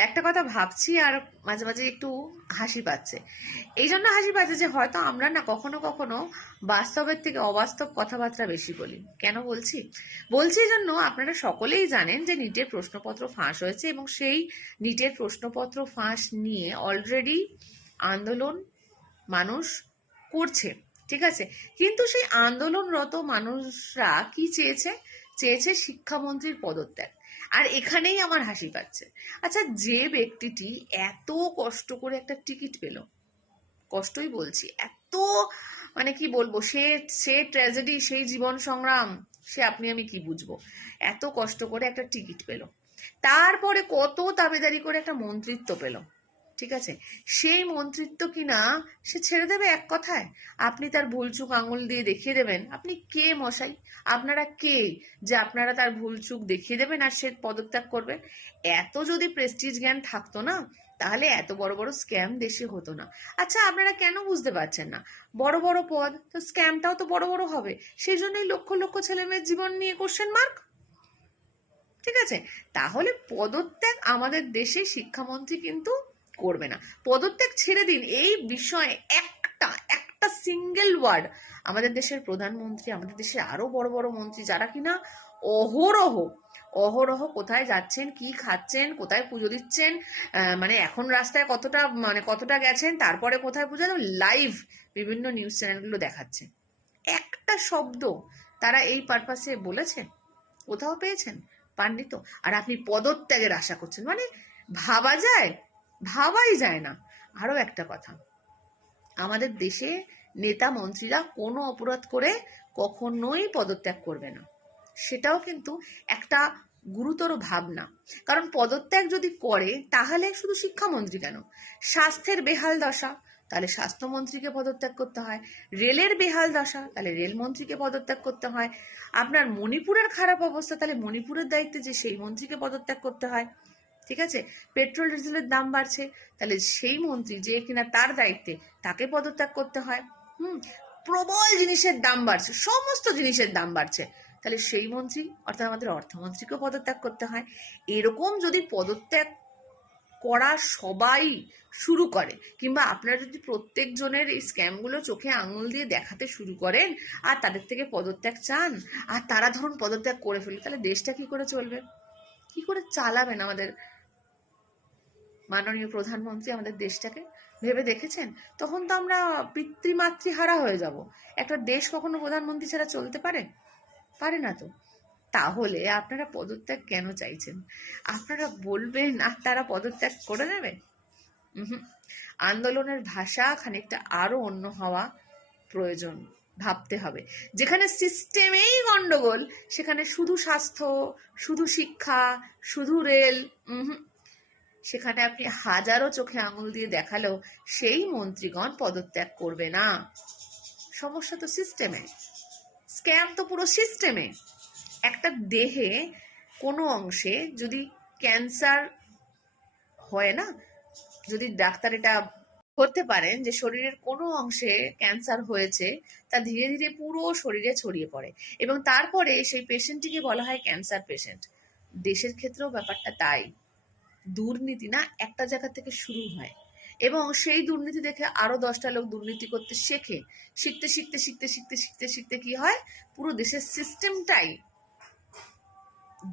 একটা কথা ভাবছি আর মাঝে মাঝে একটু হাসি পাচ্ছে। এই জন্য হাসি পাচ্ছে যে হয়তো আমরা না কখনো কখনো বাস্তবের থেকে অবাস্তব কথাবার্তা বেশি বলি। কেন বলছি? বলছি এই জন্য, আপনারা সকলেই জানেন যে নিটের প্রশ্নপত্র ফাঁস হয়েছে এবং সেই নিটের প্রশ্নপত্র ফাঁস নিয়ে অলরেডি আন্দোলন মানুষ করছে, ঠিক আছে? কিন্তু সেই আন্দোলনরত মানুষরা কি চেয়েছে? চেয়েছে শিক্ষামন্ত্রীর পদত্যাগ। আর এখানেই আমার হাসি পাচ্ছে। আচ্ছা, যে ব্যক্তিটি এত কষ্ট করে একটা টিকিট পেল, কষ্টই বলছি, এত মানে কি বলবো, সে সে ট্র্যাজেডি, সেই জীবন সংগ্রাম, সে আপনি আমি কি বুঝবো, এত কষ্ট করে একটা টিকিট পেল, তারপরে কত দাবিদারি করে একটা মন্ত্রিত্ব পেল, ঠিক আছে? সেই মন্ত্রিত্ব কিনা সে ছেড়ে দেবে এক কথায়? আপনি তার ভুলচুক আঙুল দিয়ে দেখিয়ে দেবেন? আপনি কে মশাই? আপনারা কে যে আপনারা তার ভুলচুক দেখিয়ে দেবেন আর সে পদত্যাগ করবে? এত যদি প্রেস্টিজ জ্ঞান থাকতো না, তাহলে এত বড় বড় স্ক্যাম দেশে হতো না। আচ্ছা, আপনারা কেন বুঝতে পারছেন না? বড় বড় পদ তো, স্ক্যামটাও তো বড় বড় হবে। সেই জন্যই লক্ষ লক্ষ ছেলে মেয়ের জীবন নিয়ে কোশ্চেন মার্ক, ঠিক আছে? তাহলে পদত্যাগ আমাদের দেশে শিক্ষামন্ত্রী কিন্তু করবে না। পদত্যাগ ছেড়ে দিন, এই বিষয়ে একটা একটা সিঙ্গেল ওয়ার্ড আমাদের দেশের প্রধানমন্ত্রী, আমাদের দেশের আরো বড় বড় মন্ত্রী, যারা কিনা অহরহ অহরহ কোথায় যাচ্ছেন, কি খাচ্ছেন, কোথায় পুজো দিচ্ছেন, মানে এখন রাস্তায় কতটা গেছেন, তারপরে কোথায় পুজো, লাইভ বিভিন্ন নিউজ চ্যানেলগুলো দেখাচ্ছে। একটা শব্দ তারা এই পারপাসে বলেছে? কোথাও পেয়েছেন? পাননি তো। আর আপনি পদত্যাগের আশা করছেন, মানে ভাবা যায়? ভাবাই যায় না। আরো একটা কথা, আমাদের দেশে নেতা মন্ত্রীরা কোনো অপরাধ করে কখনোই পদত্যাগ করবে না, সেটাও কিন্তু একটা গুরুতর ভাবনা। কারণ পদত্যাগ যদি করে, তাহলে শুধু শিক্ষামন্ত্রী কেন, স্বাস্থ্যের বেহাল দশা, তাহলে স্বাস্থ্যমন্ত্রীকে পদত্যাগ করতে হয়। রেলের বেহাল দশা, তাহলে রেলমন্ত্রীকে পদত্যাগ করতে হয়। আপনার মণিপুরের খারাপ অবস্থা, তাহলে মণিপুরের দায়িত্বে যে সেই মন্ত্রীকে পদত্যাগ করতে হয়, ঠিক আছে? পেট্রোল ডিজেলের দাম বাড়ছে, তাহলে সেই মন্ত্রী যে কিনা তার দায়িত্বে, তাকে পদত্যাগ করতে হয়। প্রবল জিনিসের দাম বাড়ছে, সমস্ত জিনিসের দাম বাড়ছে, তাহলে সেই মন্ত্রী অর্থাৎ আমাদের অর্থমন্ত্রীকেও পদত্যাগ করতে হয়। এরকম যদি পদত্যাগ করা সবাই শুরু করে, কিংবা আপনারা যদি প্রত্যেক জনের এই স্ক্যামগুলো চোখে আঙুল দিয়ে দেখাতে শুরু করেন আর তাদের থেকে পদত্যাগ চান, আর তারা ধরুন পদত্যাগ করে ফেলে, তাহলে দেশটা কি করে চলবে? কি করে চালাবেন আমাদের মাননীয় প্রধানমন্ত্রী আমাদের দেশটাকে? ভেবে দেখেছেন? তখন তো আমরা পিতৃমাতৃহারা হয়ে যাব। একটা দেশ কখনো প্রধানমন্ত্রী ছাড়া চলতে পারে? পারে না তো। তাহলে আপনারা পদত্যাগ কেন চাইছেন? আপনারা বলবেন আর তারা পদত্যাগ করে নেবে? আন্দোলনের ভাষা খানিকটা আরো অন্য হওয়া প্রয়োজন, ভাবতে হবে। যেখানে সিস্টেমেই গন্ডগোল, সেখানে শুধু স্বাস্থ্য, শুধু শিক্ষা, শুধু রেল, সেখানে আপনি হাজারো চোখে আঙুল দিয়ে দেখালেও সেই মন্ত্রীগণ পদত্যাগ করবে না। সমস্যা তো সিস্টেমে, স্ক্যাম তো পুরো সিস্টেমে। একটা দেহে কোনো অংশে যদি ক্যান্সার হয় না, যদি ডাক্তার এটা করতে পারেন যে শরীরের কোনো অংশে ক্যান্সার হয়েছে, তা ধীরে ধীরে পুরো শরীরে ছড়িয়ে পড়ে এবং তারপরে সেই পেশেন্টটিকে বলা হয় ক্যান্সার পেশেন্ট। দেশের ক্ষেত্রেও ব্যাপারটা তাই। দুর্নীতি না একটা জায়গা থেকে শুরু হয় এবং সেই দুর্নীতি দেখে আরো 10টা লোক দুর্নীতি করতে শেখে। শিখতে শিখতে শিখতে শিখতে শিখতে শিখতে কি হয়, পুরো দেশের সিস্টেমটাই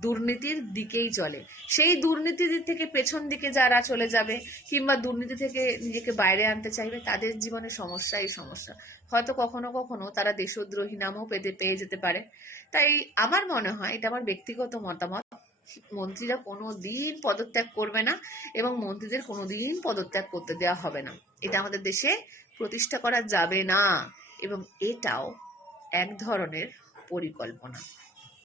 দুর্নীতির দিকেই চলে। সেই দুর্নীতি থেকে পেছন দিকে যারা চলে যাবে কিংবা দুর্নীতি থেকে নিজেকে বাইরে আনতে চাইবে, তাদের জীবনে সমস্যাই সমস্যা। হয়তো কখনো কখনো তারা দেশদ্রোহী নামও পেয়ে যেতে পারে। তাই আমার মনে হয়, এটা আমার ব্যক্তিগত মতামত, মন্ত্রীরা কোনোদিন পদত্যাগ করবে না এবং মন্ত্রীদের কোনোদিন পদত্যাগ করতে দেওয়া হবে না। এটা আমাদের দেশে প্রতিষ্ঠা করা যাবে না এবং এটাও এক ধরনের পরিকল্পনা।